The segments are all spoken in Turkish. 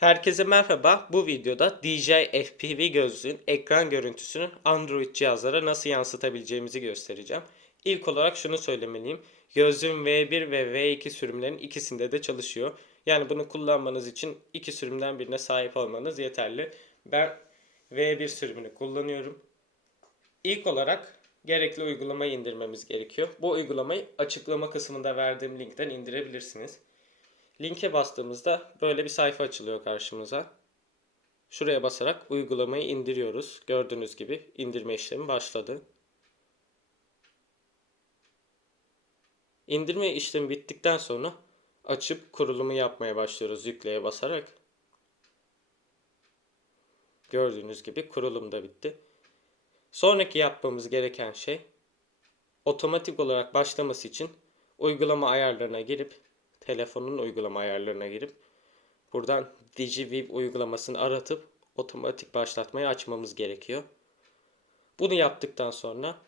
Herkese merhaba. Bu videoda DJI FPV gözlüğün ekran görüntüsünü Android cihazlara nasıl yansıtabileceğimizi göstereceğim. İlk olarak şunu söylemeliyim. Gözlüğün V1 ve V2 sürümlerin ikisinde de çalışıyor. Yani bunu kullanmanız için iki sürümden birine sahip olmanız yeterli. Ben V1 sürümünü kullanıyorum. İlk olarak gerekli uygulamayı indirmemiz gerekiyor. Bu uygulamayı açıklama kısmında verdiğim linkten indirebilirsiniz. Linke bastığımızda böyle bir sayfa açılıyor karşımıza. Şuraya basarak uygulamayı indiriyoruz. Gördüğünüz gibi indirme işlemi başladı. İndirme işlemi bittikten sonra açıp kurulumu yapmaya başlıyoruz yükleye basarak. Gördüğünüz gibi kurulum da bitti. Sonraki yapmamız gereken şey otomatik olarak başlaması için uygulama ayarlarına girip telefonun uygulama ayarlarına girip buradan DigiView uygulamasını aratıp otomatik başlatmayı açmamız gerekiyor. Bunu yaptıktan sonra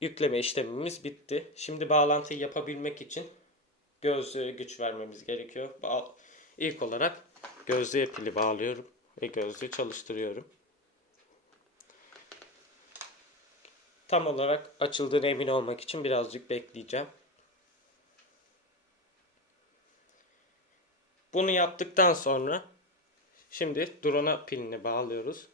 yükleme işlemimiz bitti. Şimdi bağlantıyı yapabilmek için gözlüğe güç vermemiz gerekiyor. İlk olarak gözlüğe pili bağlıyorum ve gözlüğü çalıştırıyorum. Tam olarak açıldığına emin olmak için birazcık bekleyeceğim. Bunu yaptıktan sonra şimdi drone'a pilini bağlıyoruz.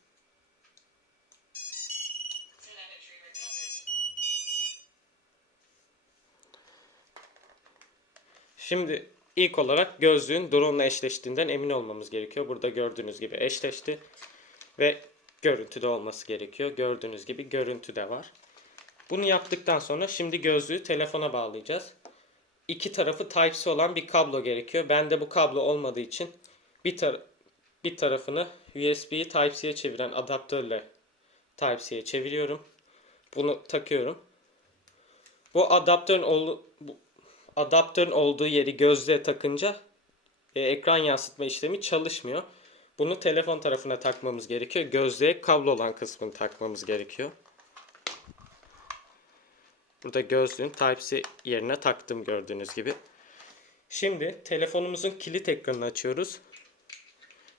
Şimdi ilk olarak gözlüğün drone ile eşleştiğinden emin olmamız gerekiyor. Burada gördüğünüz gibi eşleşti ve görüntüde olması gerekiyor. Gördüğünüz gibi görüntü de var. Bunu yaptıktan sonra şimdi gözlüğü telefona bağlayacağız. İki tarafı Type-C olan bir kablo gerekiyor. Bende bu kablo olmadığı için bir tar bir tarafını USB'yi Type-C'ye çeviren adaptörle Type-C'ye çeviriyorum. Bunu takıyorum. Bu adaptörün ol- bu adaptörün olduğu yeri gözlüğe takınca e, ekran yansıtma işlemi çalışmıyor. Bunu telefon tarafına takmamız gerekiyor. Gözlüğe kablo olan kısmını takmamız gerekiyor. Burada gözlüğün Type-C yerine taktım gördüğünüz gibi. Şimdi telefonumuzun kilit ekranını açıyoruz.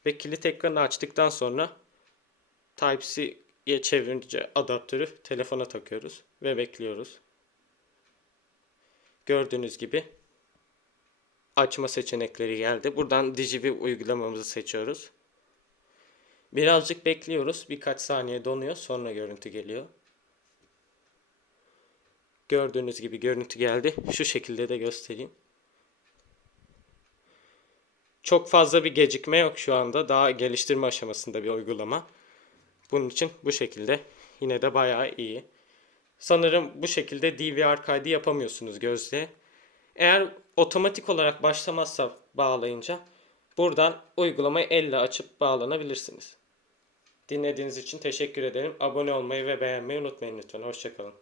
Ve kilit ekranı açtıktan sonra Type-C'ye çevirince adaptörü telefona takıyoruz ve bekliyoruz. Gördüğünüz gibi açma seçenekleri geldi. Buradan DigiView uygulamamızı seçiyoruz. Birazcık bekliyoruz. Birkaç saniye donuyor. Sonra görüntü geliyor. Gördüğünüz gibi görüntü geldi. Şu şekilde de göstereyim. Çok fazla bir gecikme yok şu anda. Daha geliştirme aşamasında bir uygulama. Bunun için bu şekilde yine de bayağı iyi. Sanırım bu şekilde DVR kaydı yapamıyorsunuz gözle. Eğer otomatik olarak başlamazsa bağlayınca buradan uygulamayı elle açıp bağlanabilirsiniz. Dinlediğiniz için teşekkür ederim. Abone olmayı ve beğenmeyi unutmayın lütfen. Hoşçakalın.